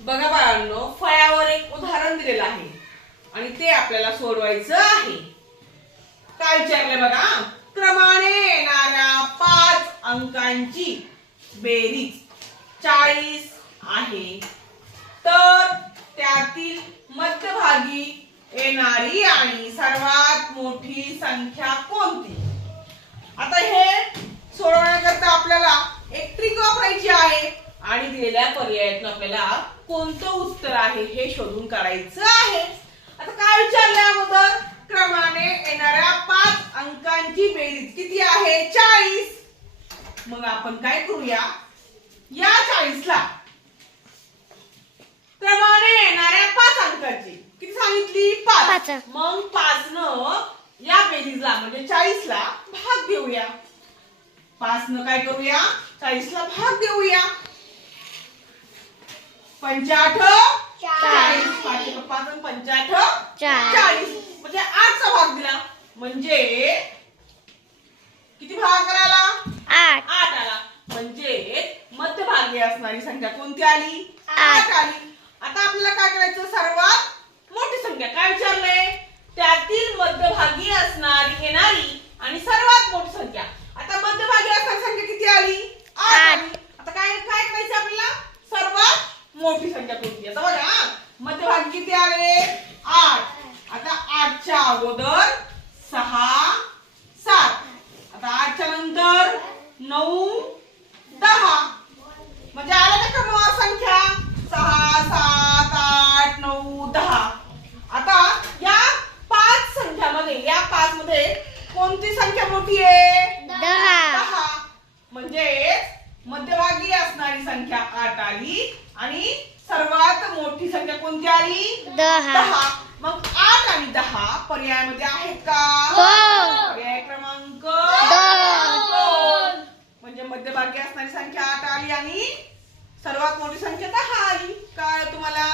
बघा बाळांनो, फळ्यावर एक उदाहरण दिलेलं आहे आणि ते आपल्याला सोडवायचं आहे. काय विचारले बघा, क्रमाने येणाऱ्या 5 अंकांची बेरीज 40 आहे, तर त्यातील मध्यभागी येणारी आणि सर्वात मोठी संख्या कोणती? आता हे सोडवण्याकरता आपल्याला एक ट्रिक वापरायची आहे आणि दिलेल्या पर्यायातून आपल्याला कोणतं उत्तर आहे हे शोधून काढायचं आहे. आता काय विचारले अगोदर, क्रमाने येणाऱ्या 5 अंकांची बेरीज किती आहे? 40. मग आपण काय करूया, या 40 ला क्रमाने येणाऱ्या 5 अंकाची किती सांगितली? 5. मग 5 न या बेरीजला म्हणजे 40 ला भाग देऊया. 5 न काय करूया, 40 ला भाग देऊया. 85 40. 5 आणि 85 40. म्हणजे 8 चा भाग दिला, म्हणजे किती भाग आला? 8 आला. म्हणजे मध्यभागी असणारी संख्या कोणती आली? 8 आली. आता आपल्याला काय करायचं, सर्वात मोठी संख्या काय विचारलंय, त्यातील मध्यभागी असणारी येणारी आणि सर्वात मोठी संख्या. आता मध्यभागी असणारी संख्या किती आली? 8 आली. आता काय काय करायचं आपल्याला, सर्वात मोठी संख्या कोणती? आता बघा, मध्यभागी किती आले? 8. आता 8 च्या अगोदर 6 7. आता 8 च्या नंतर 9 10. म्हणजे आल्या का क्रमवार संख्या? 6 7 8 9 10. आता या 5 संख्यामध्ये, या 5 मध्ये कोणती संख्या मोठी आहे? 10. म्हणजे मध्यभागी असणारी संख्या 8 आली आणि सर्वात मोठी संख्या कोणती आली? 10. मग 8 आणि 10 पर्यायामध्ये आहेत का? पर्याय क्रमांक 2. म्हणजे मध्यभागी असणारी संख्या 8 आली आणि सर्वात मोठी संख्या 10 आली. काय तुम्हाला?